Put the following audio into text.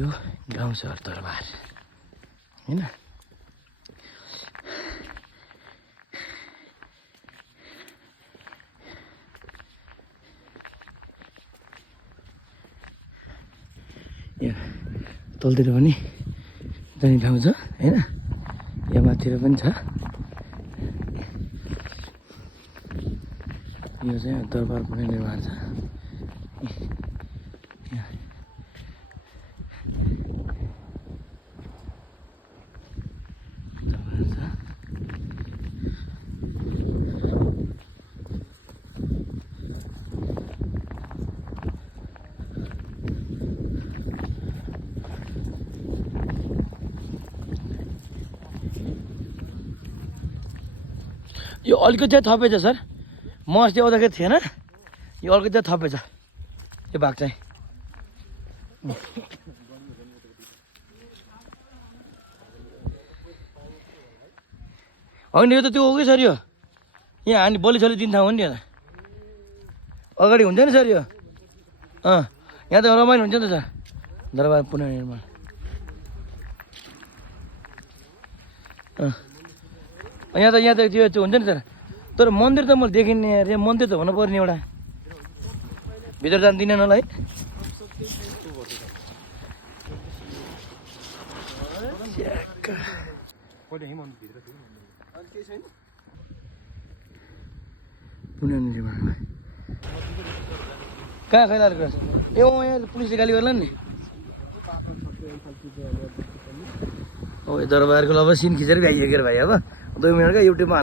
यो गाउँ सहर दरबार हैन। यहाँ तलतिर पनि जाने ठाउँ छ हैन, यहाँ माथितिर पनि छ। यो चाहिँ दरबार पुनर्निर्माण छ। यो अलिकति थपेछ सर, म अस्ति आउँदाखेरि थिएन, यो अलिकति थपेछ यो भाग चाहिँ। होइन यो त त्यो हो कि सर, यो यहाँ हामी बलिसली दिने ठाउँ हो नि, अगाडि हुन्छ नि सर यो। यहाँ त रमाइलो हुन्छ नि त सर, दरबार पुनर्निर्माण। यहाँ त त्यो हुन्छ नि सर, तर मन्दिर त मैले देखिनँ यार, यहाँ मन्दिर त हुनु पर्ने एउटा, भित्र जान्दिनँ होला है। पुनर्निर्माण कहाँ खैलाल क्रस ए यहाँ पुलिसले गाली गर्ला नि। ओ दरबारको अब सिन खिचेर भ्याइसक्यो भाइ, अब 2 मिनटको युट्युबमा